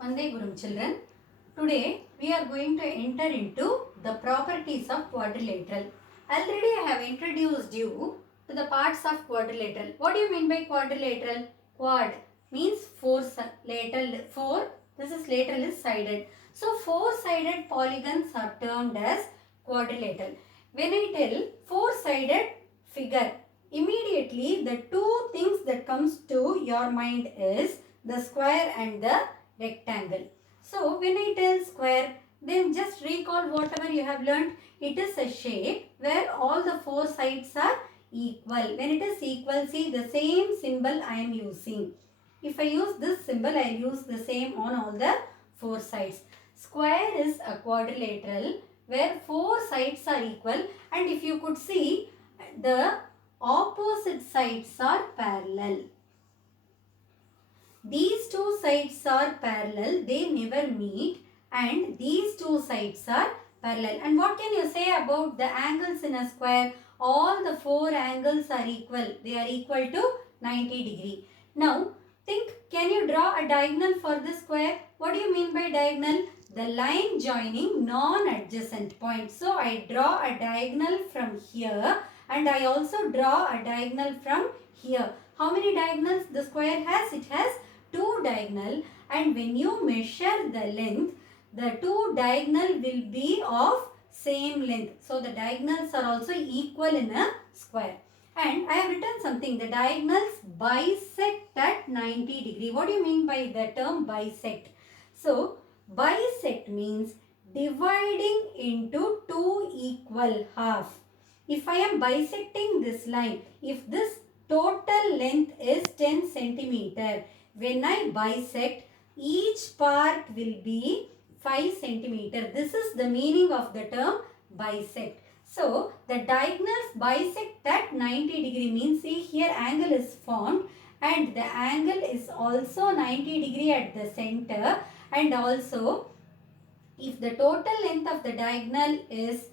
Vande Gurum children. Today we are going to enter into the properties of quadrilateral. Already I have introduced you to the parts of quadrilateral. What do you mean by quadrilateral? Quad means four. This is lateral is sided. So four-sided polygons are termed as quadrilateral. When I tell four-sided figure, immediately the two things that comes to your mind is the square and the rectangle. So when I tell square, then just recall whatever you have learnt. It is a shape where all the four sides are equal. When it is equal, see the same symbol I am using. If I use this symbol, I will use the same on all the four sides. Square is a quadrilateral where four sides are equal, and if you could see, the opposite sides are parallel. These two sides are parallel, they never meet, and these two sides are parallel. And what can you say about the angles in a square? All the four angles are equal. They are equal to 90 degree. Now, think, can you draw a diagonal for this square? What do you mean by diagonal? The line joining non-adjacent points. So, I draw a diagonal from here and I also draw a diagonal from here. How many diagonals the square has? It has two diagonal, and when you measure the length, the two diagonal will be of same length. So, the diagonals are also equal in a square. And I have written something, the diagonals bisect at 90 degree. What do you mean by the term bisect? So, bisect means dividing into two equal half. If I am bisecting this line, if this total length is 10 centimeter, when I bisect, each part will be 5 centimeter. This is the meaning of the term bisect. So, the diagonals bisect at 90 degree means, see here angle is formed and the angle is also 90 degree at the center, and also if the total length of the diagonal is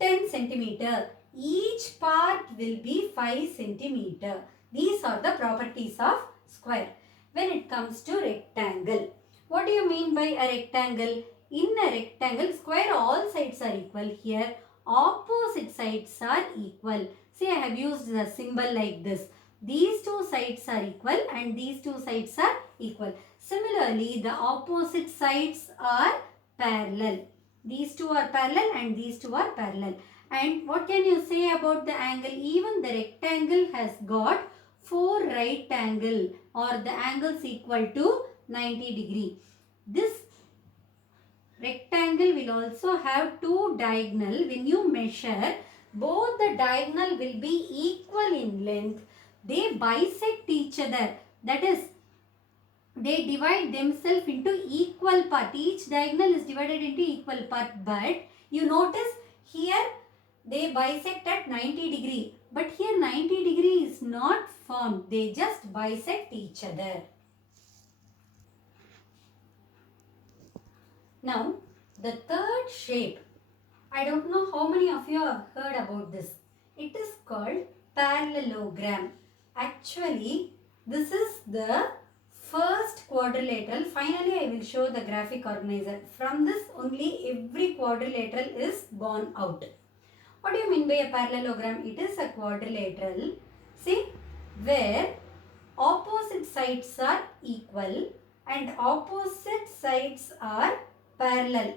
10 centimeter, each part will be 5 centimeter. These are the properties of square. When it comes to rectangle, what do you mean by a rectangle? In a rectangle, square all sides are equal. Here, opposite sides are equal. See, I have used the symbol like this. These two sides are equal and these two sides are equal. Similarly, the opposite sides are parallel. These two are parallel and these two are parallel. And what can you say about the angle? Even the rectangle has got 4 right angle, or the angles equal to 90 degree. This rectangle will also have two diagonal. When you measure, both the diagonal will be equal in length. They bisect each other. That is, they divide themselves into equal part. Each diagonal is divided into equal part. But you notice here they bisect at 90 degree. But here 90 degree is not formed. They just bisect each other. Now, the third shape. I don't know how many of you have heard about this. It is called parallelogram. Actually, this is the first quadrilateral. Finally, I will show the graphic organizer. From this only every quadrilateral is born out. What do you mean by a parallelogram? It is a quadrilateral, see, where opposite sides are equal and opposite sides are parallel.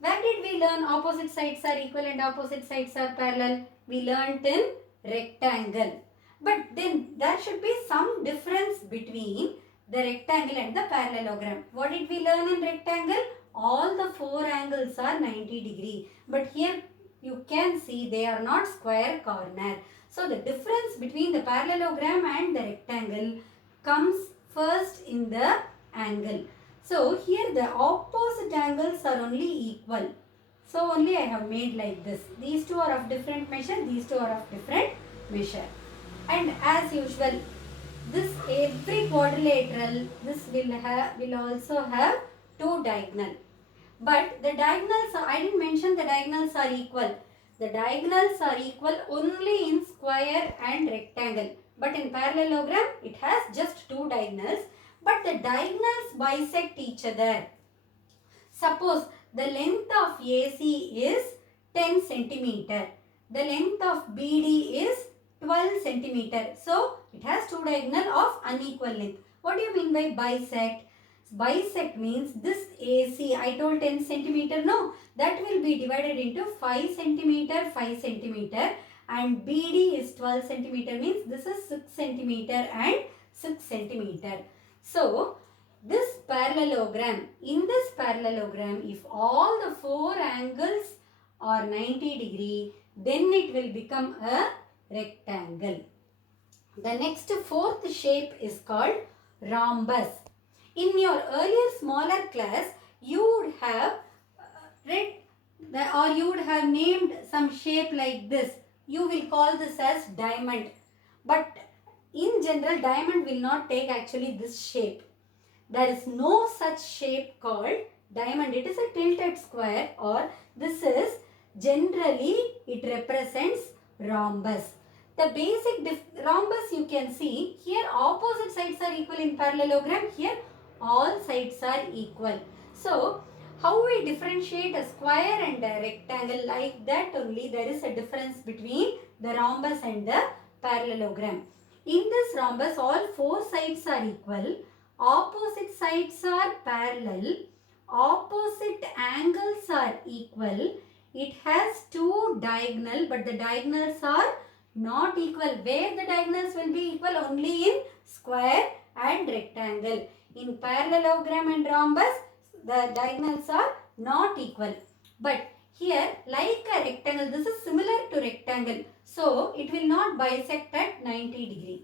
Where did we learn opposite sides are equal and opposite sides are parallel? We learnt in rectangle. But then there should be some difference between the rectangle and the parallelogram. What did we learn in rectangle? All the four angles are 90 degree. But here you can see they are not square corner. So the difference between the parallelogram and the rectangle comes first in the angle. So here the opposite angles are only equal. So only I have made like this. These two are of different measure, these two are of different measure. And as usual, this every quadrilateral, this will also have two diagonal. But the diagonals, I didn't mention the diagonals are equal. The diagonals are equal only in square and rectangle. But in parallelogram, it has just two diagonals. but the diagonals bisect each other. Suppose the length of AC is 10 centimeter. The length of BD is 12 centimeter. So, it has two diagonal of unequal length. What do you mean by bisect? Bisect means this AC, I told 10 centimeter, no, that will be divided into 5 centimeter, 5 centimeter, and BD is 12 centimeter, means this is 6 centimeter and 6 centimeter. So, this parallelogram, in this parallelogram, if all the four angles are 90 degree, then it will become a rectangle. The next fourth shape is called rhombus. In your earlier smaller class, you would have read or you would have named some shape like this. You will call this as diamond. But in general, diamond will not take actually this shape. There is no such shape called diamond. It is a tilted square, or this is generally it represents rhombus. The basic rhombus you can see here, opposite sides are equal in parallelogram. Here all sides are equal. So how we differentiate a square and a rectangle? Like that only there is a difference between the rhombus and the parallelogram. In this rhombus all four sides are equal. Opposite sides are parallel. Opposite angles are equal. It has two diagonal, but the diagonals are not equal. Where the diagonals will be equal? Only in square and rectangle. In parallelogram and rhombus, the diagonals are not equal. But here, like a rectangle, this is similar to rectangle. So, it will not bisect at 90 degree.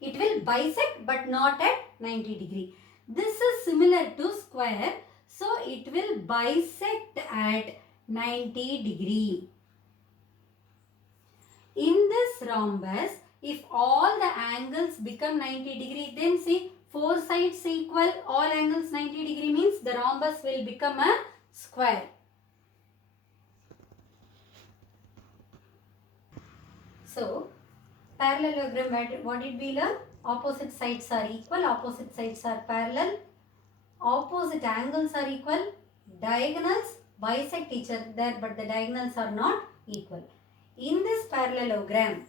It will bisect but not at 90 degree. This is similar to square. So, it will bisect at 90 degree. In this rhombus, if all the angles become 90 degree, then see, four sides equal, all angles 90 degree means the rhombus will become a square. So, parallelogram, what did we learn? Opposite sides are equal, opposite sides are parallel, opposite angles are equal, diagonals bisect each other but the diagonals are not equal. In this parallelogram,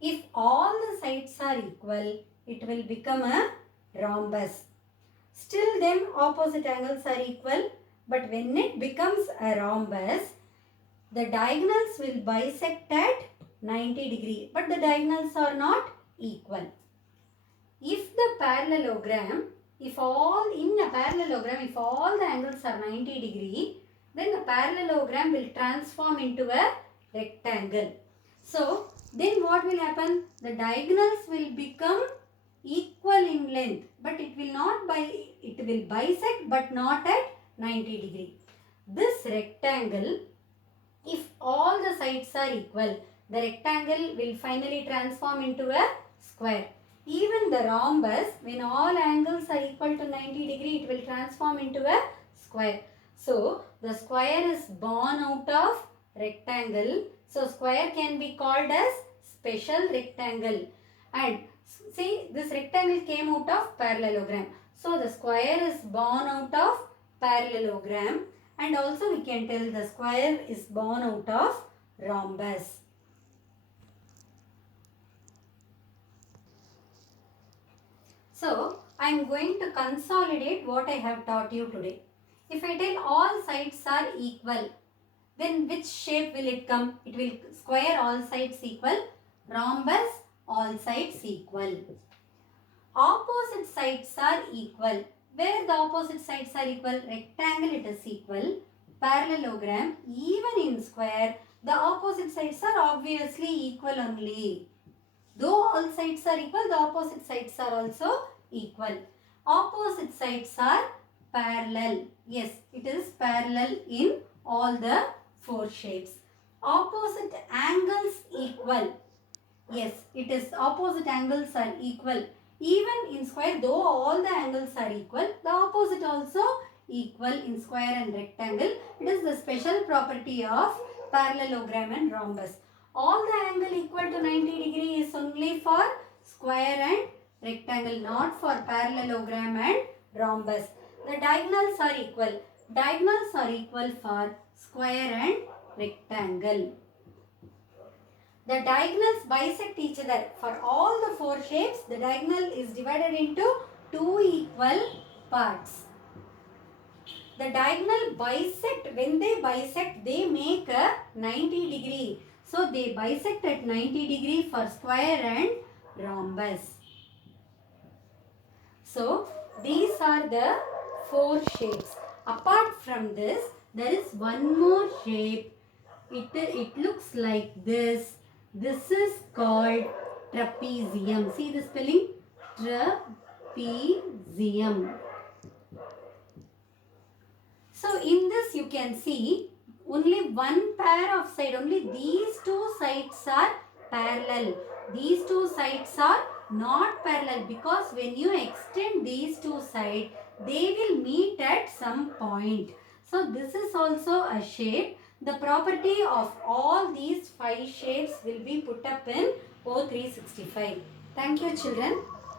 if all the sides are equal, it will become a rhombus. Still then opposite angles are equal, but when it becomes a rhombus, the diagonals will bisect at 90 degree, but the diagonals are not equal. If the parallelogram, if all the angles are 90 degree, then the parallelogram will transform into a rectangle. So, then what will happen? The diagonals will become equal in length, but it will bisect but not at 90 degree. This rectangle, if all the sides are equal, the rectangle will finally transform into a square. Even the rhombus, when all angles are equal to 90 degree, it will transform into a square. So, the square is born out of rectangle. So, square can be called as special rectangle. And see, this rectangle came out of parallelogram. So, the square is born out of parallelogram. And also we can tell the square is born out of rhombus. So, I am going to consolidate what I have taught you today. If I tell all sides are equal, then which shape will it come? It will square all sides equal, rhombus all sides equal. Opposite sides are equal. Where the opposite sides are equal? Rectangle it is equal. Parallelogram, even in square, the opposite sides are obviously equal only. Though all sides are equal, the opposite sides are also equal. Opposite sides are parallel. Yes, it is parallel in all the four shapes. Opposite angles equal. Yes, it is opposite angles are equal. Even in square, though all the angles are equal, the opposite also equal in square and rectangle. It is the special property of parallelogram and rhombus. All the angle equal to 90 degree is only for square and rectangle, not for parallelogram and rhombus. The diagonals are equal. Diagonals are equal for square and rectangle. The diagonals bisect each other. For all the four shapes, the diagonal is divided into two equal parts. The diagonal bisect, when they bisect, they make a 90 degree. So, they bisect at 90 degree for square and rhombus. So, these are the four shapes. Apart from this, there is one more shape. It looks like this. This is called trapezium. See the spelling? Trapezium. So in this you can see only one pair of side. Only these two sides are parallel. These two sides are not parallel because when you extend these two sides, they will meet at some point. So this is also a shape. The property of all these 5 shapes will be put up in O365. Thank you, children.